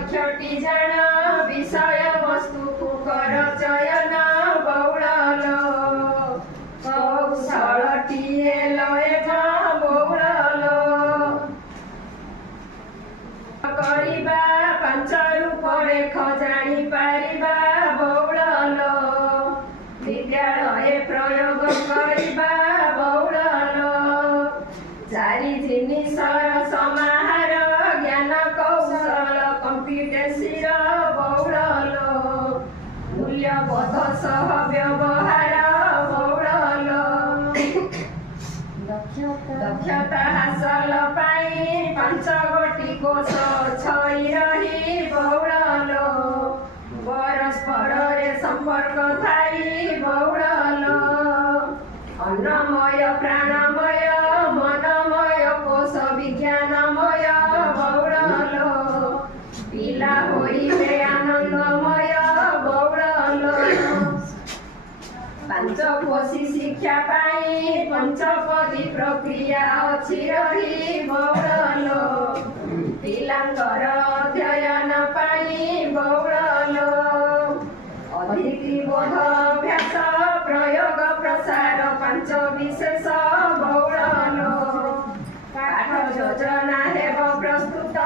लक्ष्यटी जान विषय वस्तु कर चयन बौड़ल कौशलटीए लय बौड़ल करिबा पांच रूप रेख जानी पारिबा बौड़ल विद्यालय प्रयोग करिबा बौड़ल चारि जिनिसर समाहार ज्ञान कौशल कम्पिटेन्सीर बौड़ल मूल्यबोध सह व्यवहार बौड़ल दक्षता हासिल पाई पांच गोटी कोश छई रही बौड़ल परस्पर संपर्क थाई बौड़ल अन्नमय प्राणमय मनमय कोश विज्ञानमय बौड़ल पिला होइबे आनंदमय बौड़ल पांच कोशी शिक्षा पाई पंचपदी प्रक्रिया अछि रही बौड़ल पिलांकर अध्ययन पाई बौड़ल अधिकृत बोध अभ्यास प्रयोग प्रसार पांच विशेष बौड़ल पाठ योजना हेब प्रस्तुत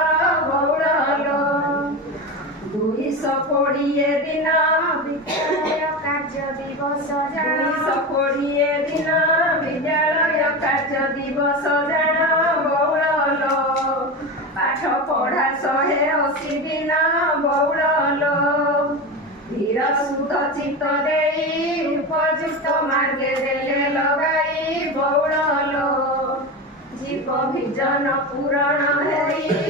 बौड़ल 220 दिन विद्यालय कार्य दिवस 220 दिन विद्यालय कार्य दिवस जान बौड़ल पाठ पढ़ा 180 दिन बौड़ल धीर सुध चित्त देई उपयुक्त मार्गे देले लगाई बौड़ल जीव विजन पूरण हेई